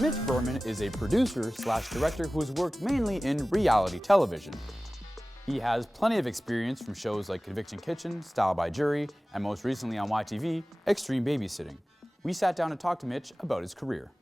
Mitch Berman is a producer/director who has worked mainly in reality television. He has plenty of experience from shows like Conviction Kitchen, Style by Jury, and most recently on YTV, Extreme Babysitting. We sat down to talk to Mitch about his career.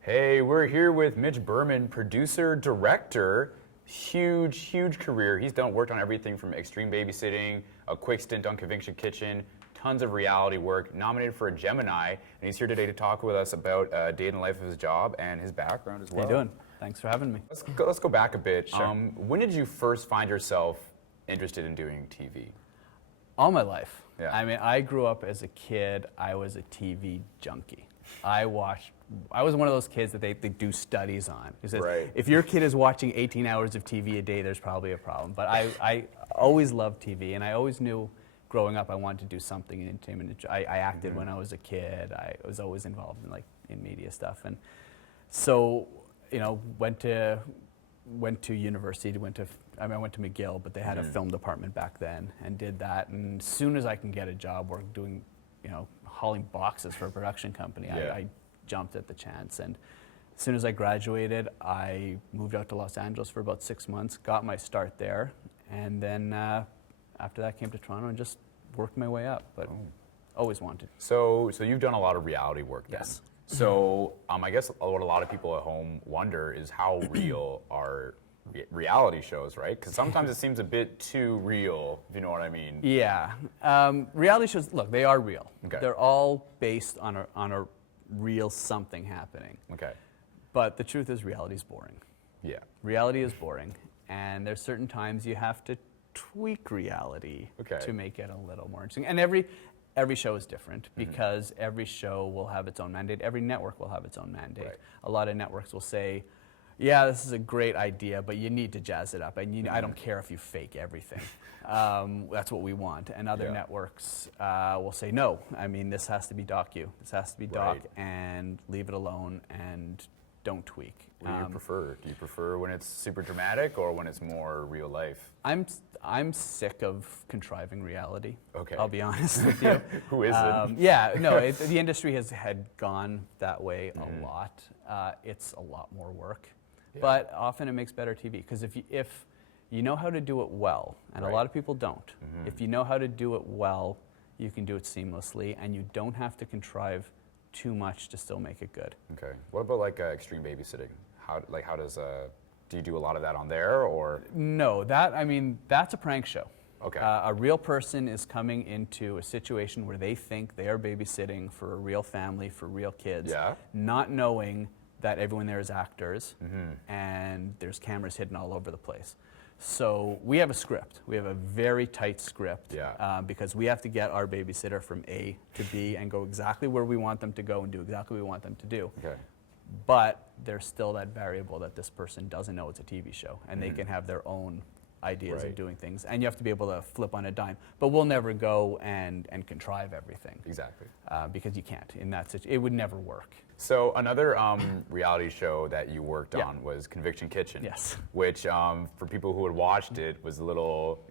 Hey, we're here with Mitch Berman, producer, director. Huge career. He's worked on everything from Extreme Babysitting, a quick stint on Conviction Kitchen, tons of reality work, nominated for a Gemini, and he's here today to talk with us about day in the life of his job and his background as well. How you doing? Thanks for having me. Let's go back a bit. Sure. When did you first find yourself interested in doing TV? All my life. Yeah. I mean, I grew up as a kid, I was a TV junkie. I was one of those kids that they do studies on. Right. If your kid is watching 18 hours of TV a day, there's probably a problem. But I always loved TV, and I always knew growing up I wanted to do something in entertainment. I acted when I was a kid. I was always involved in media stuff. And so, went to university, went to McGill, but they had a film department back then, and did that. And as soon as I can get a job doing, hauling boxes for a production company, I jumped at the chance. And as soon as I graduated, I moved out to Los Angeles for about 6 months, got my start there, and then after that came to Toronto and just worked my way up, but always wanted. So you've done a lot of reality work then. Yes. So I guess what a lot of people at home wonder is how real are reality shows, right? Because sometimes it seems a bit too real, if you know what I mean. Yeah. Reality shows, look, they are real. Okay. They're all based on a real something happening. Okay. But the truth is reality is boring. Yeah. Reality is boring, and there's certain times you have to tweak reality to make it a little more interesting. And every show is different because every show will have its own mandate. Every network will have its own mandate. Right. A lot of networks will say, yeah, this is a great idea, but you need to jazz it up. And I don't care if you fake everything. That's what we want. And other networks will say, no, I mean, this has to be docu. This has to be doc, and leave it alone and don't tweak. What do you prefer? Do you prefer when it's super dramatic or when it's more real life? I'm sick of contriving reality. Okay. I'll be honest with you. Who isn't? Yeah, no, the industry had gone that way a lot. It's a lot more work. Yeah. But often it makes better TV, because if you know how to do it well, and a lot of people don't, if you know how to do it well, you can do it seamlessly, and you don't have to contrive too much to still make it good. Okay. What about Extreme Babysitting? How does do you do a lot of that on there, or? No, that's a prank show. Okay. A real person is coming into a situation where they think they are babysitting for a real family, for real kids, not knowing that everyone there is actors, and there's cameras hidden all over the place. So we have a script. We have a very tight script because we have to get our babysitter from A to B and go exactly where we want them to go and do exactly what we want them to do. Okay. But there's still that variable that this person doesn't know it's a TV show, and they can have their own ideas of doing things, and you have to be able to flip on a dime. But we'll never go and contrive everything. Exactly. Because you can't. In that situation, it would never work. So another reality show that you worked on was Conviction Kitchen. Yes. Which, for people who had watched it, was a little,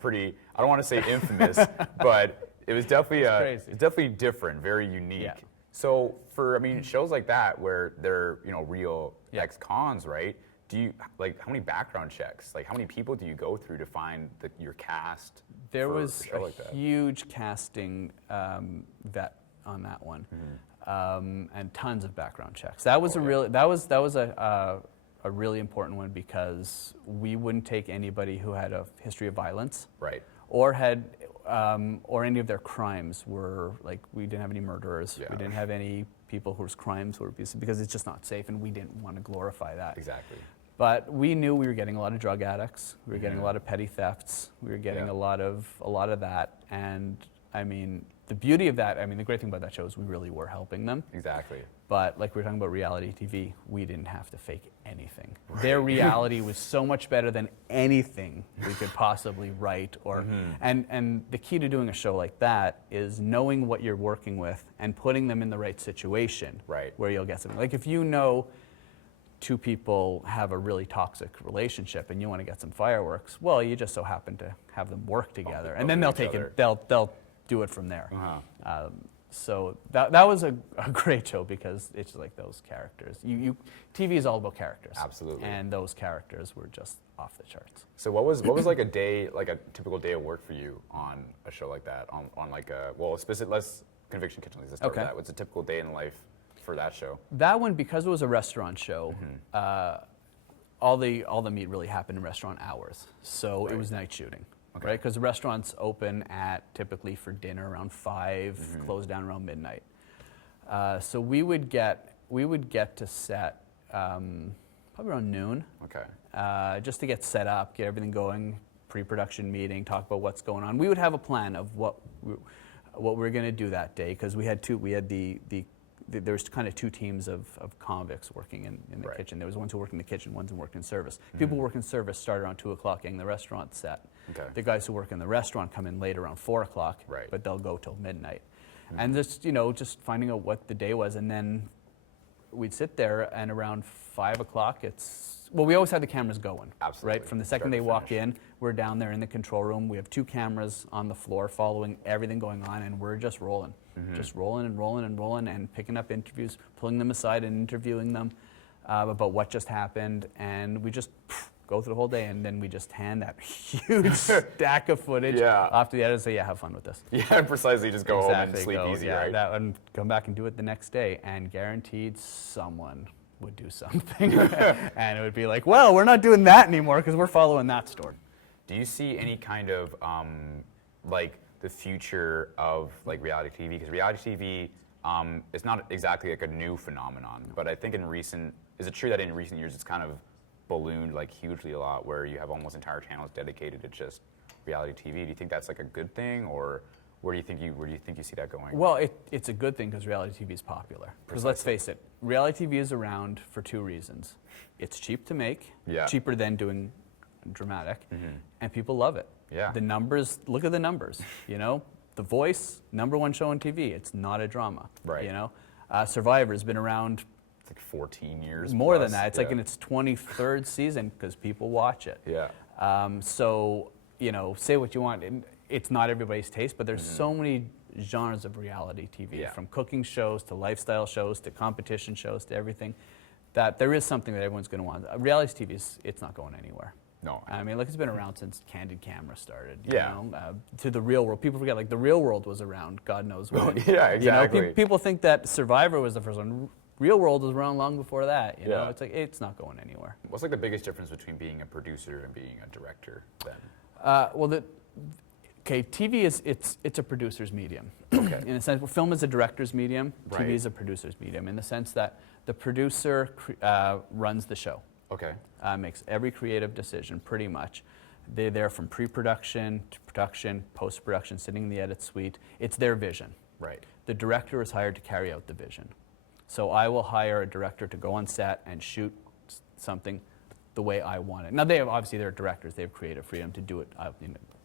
pretty, I don't want to say infamous, but it was definitely different, very unique. Yeah. So for, shows like that where they're, real ex-cons, right? Do you, how many background checks? How many people do you go through to find your cast? There was a huge casting vet on that one. And tons of background checks. That was a really important one, because we wouldn't take anybody who had a history of violence, right, or had or any of their crimes were we didn't have any murderers. We didn't have any people whose crimes were abusive, because it's just not safe, and we didn't want to glorify that. Exactly. But we knew we were getting a lot of drug addicts. We were getting a lot of petty thefts. We were getting a lot of that, and the beauty of that, the great thing about that show is we really were helping them. Exactly. But like we were talking about reality TV, we didn't have to fake anything. Right. Their reality was so much better than anything we could possibly write. And the key to doing a show like that is knowing what you're working with and putting them in the right situation where you'll get something. If you know two people have a really toxic relationship and you want to get some fireworks, well, you just so happen to have them work together, and then they'll do it from there. Uh-huh. So that was a great show because it's like those characters. TV is all about characters. Absolutely. And those characters were just off the charts. So what was like a day, like a typical day of work for you on a show like that? On like a, well, let's Conviction Kitchen, let's start with that. What's a typical day in life for that show? That one, because it was a restaurant show, all the meat really happened in restaurant hours. So it was night shooting. Okay. Right, because the restaurants open at typically for dinner around 5, close down around midnight. So we would get to set probably around noon. Okay. Just to get set up, get everything going, pre-production meeting, talk about what's going on. We would have a plan of what we were going to do that day because we had there was kind of two teams of convicts working in the kitchen. There was ones who worked in the kitchen, ones who worked in service. People who work in service start around 2 o'clock getting the restaurant set. Okay. The guys who work in the restaurant come in late around 4 o'clock, but they'll go till midnight. And just finding out what the day was, and then we'd sit there, and around 5 o'clock, we always had the cameras going. Absolutely. Right? From the second they walk in, we're down there in the control room. We have 2 cameras on the floor following everything going on, and we're just rolling. Just rolling and rolling and rolling and picking up interviews, pulling them aside and interviewing them about what just happened. And we just go through the whole day, and then we just hand that huge stack of footage off to the editor and say, have fun with this. Yeah, precisely. Just go home and sleep easy, right? And come back and do it the next day, and guaranteed someone would do something. And it would be like, well, we're not doing that anymore because we're following that story. Do you see any kind of like the future of like reality TV? Because reality TV is not exactly like a new phenomenon, but I think is it true that in recent years it's kind of ballooned like hugely a lot, where you have almost entire channels dedicated to just reality TV? Do you think that's like a good thing, or where do you think you see that going? Well, it's a good thing because reality TV is popular. Because let's face it, reality TV is around for 2 reasons. It's cheap to make, cheaper than doing dramatic, and people love it. Yeah. The numbers, look at the numbers, The Voice, #1 show on TV. It's not a drama, right? Survivor's been around. It's like 14 years. More than that. It's like in its 23rd season because people watch it. Yeah. So, say what you want. It's not everybody's taste, but there's so many genres of reality TV, from cooking shows to lifestyle shows to competition shows to everything, that there is something that everyone's going to want. Reality TV it's not going anywhere. No. I mean, it's been around since Candid Camera started. Yeah. To The Real World. People forget, The Real World was around, God knows when. Yeah, exactly. People think that Survivor was the first one. Real World was around long before that. It's like, it's not going anywewhere. What's like the biggest difference between being a producer and being a director then? TV it's a producer's medium. Okay. In a sense, film is a director's medium. Right. TV is a producer's medium in the sense that the producer runs the show. Okay. Makes every creative decision pretty much. They're there from pre-production to production, post-production, sitting in the edit suite. It's their vision. Right. The director is hired to carry out the vision. So I will hire a director to go on set and shoot something the way I want it. Now they're directors. They have creative freedom to do it.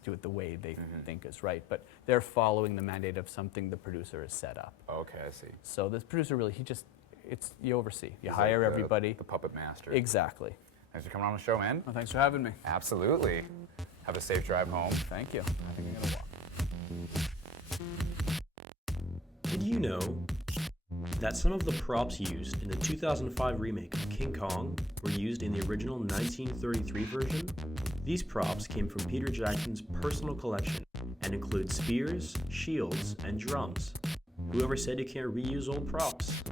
Do it the way they think is right. But they're following the mandate of something the producer has set up. Okay, I see. So the producer really, you oversee. You hire everybody. The puppet master. Exactly. Thanks for coming on the show, man. Well, thanks for having me. Absolutely. Have a safe drive home. Thank you. I think I'm going to walk. Did you know that some of the props used in the 2005 remake of King Kong were used in the original 1933 version? These props came from Peter Jackson's personal collection and include spears, shields, and drums. Whoever said you can't reuse old props?